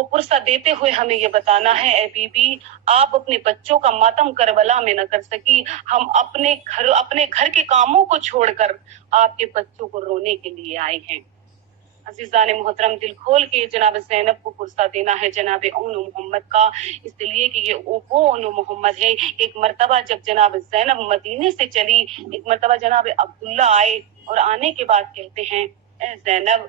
کو پرسہ دیتے ہوئے ہمیں یہ بتانا ہے، اے بی بی آپ اپنے بچوں کا ماتم کربلا میں نہ کر سکی، ہم اپنے گھر کے کاموں کو چھوڑ کر آپ کے بچوں کو رونے کے لیے آئے ہیں۔ عزیزان محترم، دل کھول کے جناب زینب کو پرسہ دینا ہے جناب اون محمد کا، اس لیے کہ یہ وہ اون محمد ہے۔ ایک مرتبہ جب جناب زینب مدینے سے چلی، ایک مرتبہ جناب عبداللہ آئے اور آنے کے بعد کہتے ہیں، اے زینب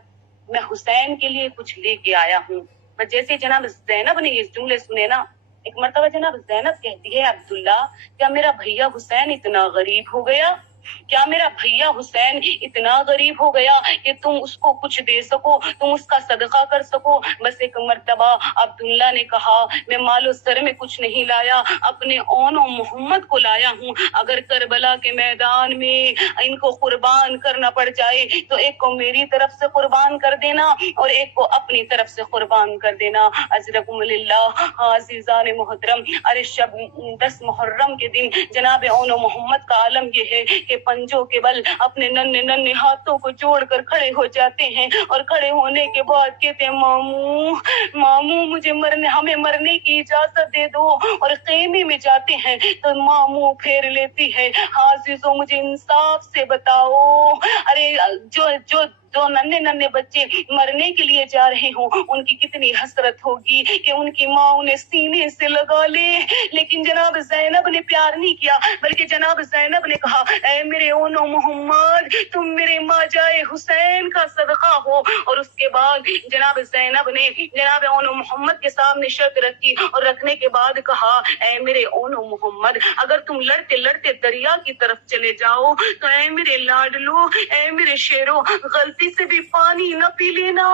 میں حسین کے لیے کچھ لے کے آیا ہوں۔ پر جیسے جناب زینب نے یہ جملے سنے نا، ایک مرتبہ جناب زینب کہتی ہے، عبداللہ کیا میرا بھیا حسین اتنا غریب ہو گیا؟ کیا میرا بھیا حسین اتنا غریب ہو گیا کہ تم اس کو کچھ دے سکو، تم اس کا صدقہ کر سکو؟ بس ایک مرتبہ عبداللہ نے کہا، میں مال و سر میں کچھ نہیں لایا، اپنے اون و محمد کو لایا ہوں، اگر کربلا کے میدان میں ان کو قربان کرنا پڑ جائے تو ایک کو میری طرف سے قربان کر دینا اور ایک کو اپنی طرف سے قربان کر دینا۔ اجرکم اللہ۔ عزیزان محترم، ارے شب 10 محرم کے دن جناب اون و محمد کا عالم یہ ہے کہ پنجوں کے بل اپنے ننھے ننھے ہاتھوں کو جوڑ کر کھڑے ہو جاتے ہیں اور کھڑے ہونے کے بعد کہتے ہیں، ماموں ماموں مجھے ہمیں مرنے کی اجازت دے دو، اور خیمے میں جاتے ہیں تو ماموں پھیر لیتی ہے، عزیزو مجھے انصاف سے بتاؤ، ارے جو ننھے ننھے بچے مرنے کے لیے جا رہے ہوں ان کی کتنی حسرت ہوگی کہ ان کی ماں انہیں سینے سے لگا لے، لیکن جناب زینب نے پیار نہیں کیا، بلکہ جناب زینب نے کہا، اے میرے اون و محمد تم میرے ماں جائے حسین کا صدقہ ہو۔ اور اس کے بعد جناب زینب نے جناب اون و محمد کے سامنے شرط رکھی اور رکھنے کے بعد کہا، اے میرے اون و محمد اگر تم لڑتے لڑتے دریا کی طرف چلے جاؤ تو اے میرے لاڈلو، اے میرے شیرو، غلطی سے بھی پانی نہ پی لینا،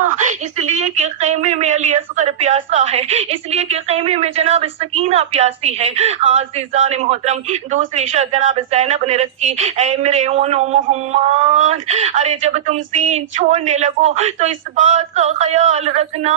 اس لیے کہ خیمے میں علی اصغر پیاسا ہے، اس لیے کہ خیمے میں جناب سکینہ پیاسی ہے۔ عزیزان محترم، دوسری شرط جناب زینب نے رکھی، اے میرے اون و محمد ارے جب تم زین چھوڑنے لگو تو اس بات کا خیال رکھنا،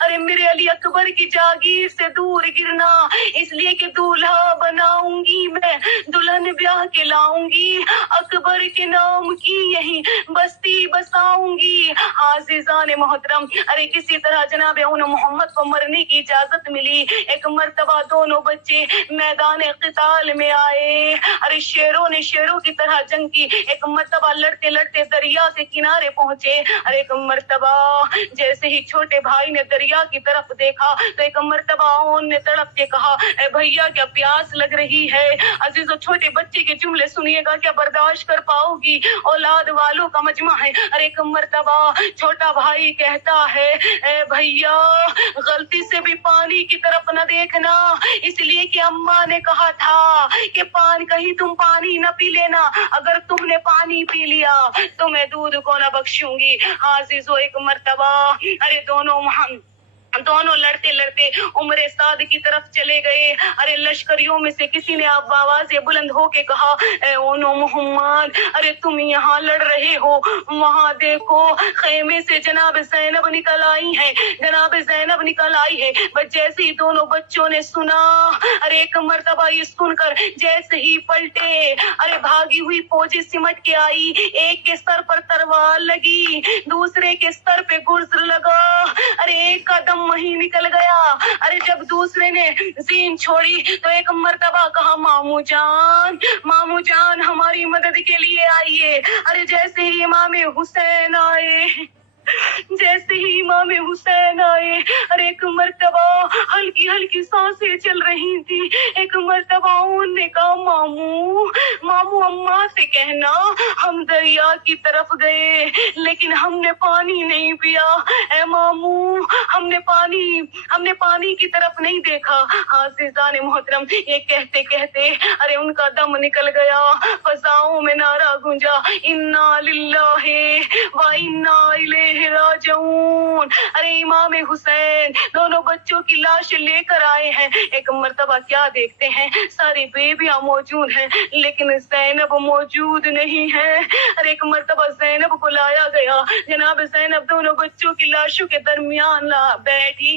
ارے میرے علی اکبر کی جاگیر سے دور گرنا، اس لیے کہ دولہا بناؤں گی میں، دلہن بیاہ کے لاؤں گی، اکبر کے نام کی یہی بستی بساؤں گی۔ عزیزان محترم، ارے کسی طرح جناب اون محمد کو مرنے کی اجازت ملی۔ ایک مرتبہ دونوں بچے میدان قتال میں آئے، ارے شیروں نے شیروں کی طرح جنگ کی، ایک مرتبہ لڑتے لڑتے دریا کے کنارے پہنچے، اور ایک مرتبہ جیسے ہی چھوٹے بھائی نے دریا کی طرف دیکھا تو ایک مرتبہ اون نے تڑپ کے کہا، اے بھیا کیا پیاس لگ رہی ہے؟ عزیزو چھوٹے بچے کے جملے سنیے گا، کیا برداشت کر پاؤ گی؟ اولاد والوں کا مجمع ہے۔ اور ایک مرتبہ چھوٹا بھائی کہتا ہے، اے بھیا غلطی سے بھی پانی کی طرف نہ دیکھنا، اس لیے کہ اماں نے کہا تھا کہ کہیں تم پانی نہ پی لینا، اگر تم نے پانی پی لیا تو میں دودھ کو نہ بخشوں گی۔ عزیزو ایک مرتبہ ارے دونوں لڑتے لڑتے عمر سعد کی طرف چلے گئے، ارے لشکریوں میں سے کسی نے آواز بلند ہو کے کہا، اے اون و محمد ارے تم یہاں لڑ رہے ہو، وہاں دیکھو خیمے سے جناب زینب نکل آئی ہے، جناب زینب نکل آئی ہے۔ بس جیسے ہی دونوں بچوں نے سنا، ارے ایک مرتبہ یہ سن کر جیسے ہی پلٹے، ارے بھاگی ہوئی فوجی سمٹ کے آئی، ایک کے سر پر تلوار لگی، دوسرے کے سر پہ گرز لگا، ارے ایک کا دم وہیں نکل گیا۔ ارے جب دوسرے نے زین چھوڑی تو ایک مرتبہ کہا، مامو جان ہماری مدد کے لیے آئیے۔ ارے جیسے ہی امام حسین آئے، ارے ایک مرتبہ ہلکی ہلکی سانسیں چل رہی تھی، ایک مرتبہ ان نے کہا، مامو اماں سے کہنا ہم دریا کی طرف گئے لیکن ہم نے پانی نہیں پیا، اے مامو ہم نے پانی کی طرف نہیں دیکھا۔ عزیزان محترم، یہ کہتے کہتے ارے ان کا دم نکل گیا، فضاؤں میں نعرہ گونجا، انا للہ و انا الیہ راجعون۔ ارے امام حسین دونوں بچوں کی لاش لے کر آئے ہیں، ایک مرتبہ کیا دیکھتے ہیں، ساری بیویاں موجود ہیں لیکن زینب موجود نہیں ہے۔ ارے ایک مرتبہ زینب کو لایا گیا، جناب زینب دونوں بچوں کی لاشوں کے درمیان بیٹھی,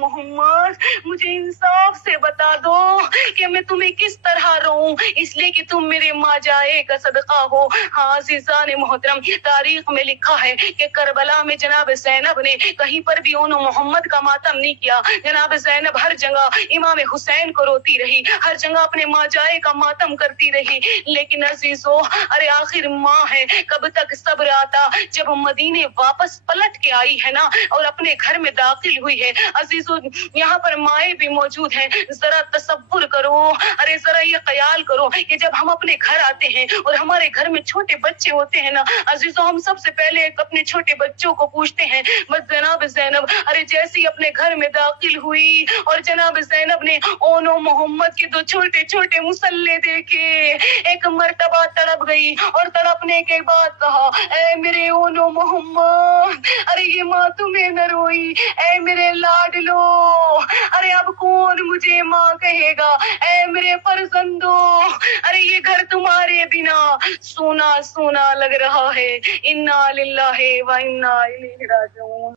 محمد مجھے انصاف سے بتا دو کہ میں تمہیں کس طرح رہوں, اس لیے کہ تم میرے ماں جائے کا صدقہ ہو. ہاں عزیزان محترم, تاریخ میں لکھا ہے کہ کربلا میں جناب زینب نے کہیں پر بھی اون محمد کا ماتم نہیں کیا. جناب زینب ہر جگہ امام حسین کو روتی رہی, ہر جگہ اپنے ماں جائے کا ماتم کرتی رہی. لیکن عزیزو, ارے آخر ماں ہے, کب تک صبر آتا. جب مدینے واپس پلٹ کے آئی ہے نا اور اپنے گھر میں داخل ہوئی ہے عزیزو, یہاں پر مائیں بھی موجود ہیں. ذرا تصور کرو, ارے ذرا یہ خیال کرو کہ جب ہم اپنے گھر آتے ہیں اور ہمارے گھر میں چھوٹے بچے ہوتے ہیں نا عزیزو, ہم سب سے پہلے اپنے چھوٹے بچوں کو پوچھتے ہیں. بس جناب زینب ارے جیسے ہی اپنے گھر میں داخل ہوئی اور جناب زینب نے اون محمد کے دو چھوٹے چھوٹے مسلے دیکھے, ایک مرتبہ تڑپ گئی اور تڑپنے کے بعد کہا اے میرے اون محمد, ارے یہ ماں تمہیں نہ روئی, اے میرے لاڈلو, ارے اب کون مجھے ماں کہے گا, اے میرے فرزندو, ارے یہ گھر تمہارے بنا سونا سونا لگ رہا ہے. انا للہ و انا الیہ راجعون.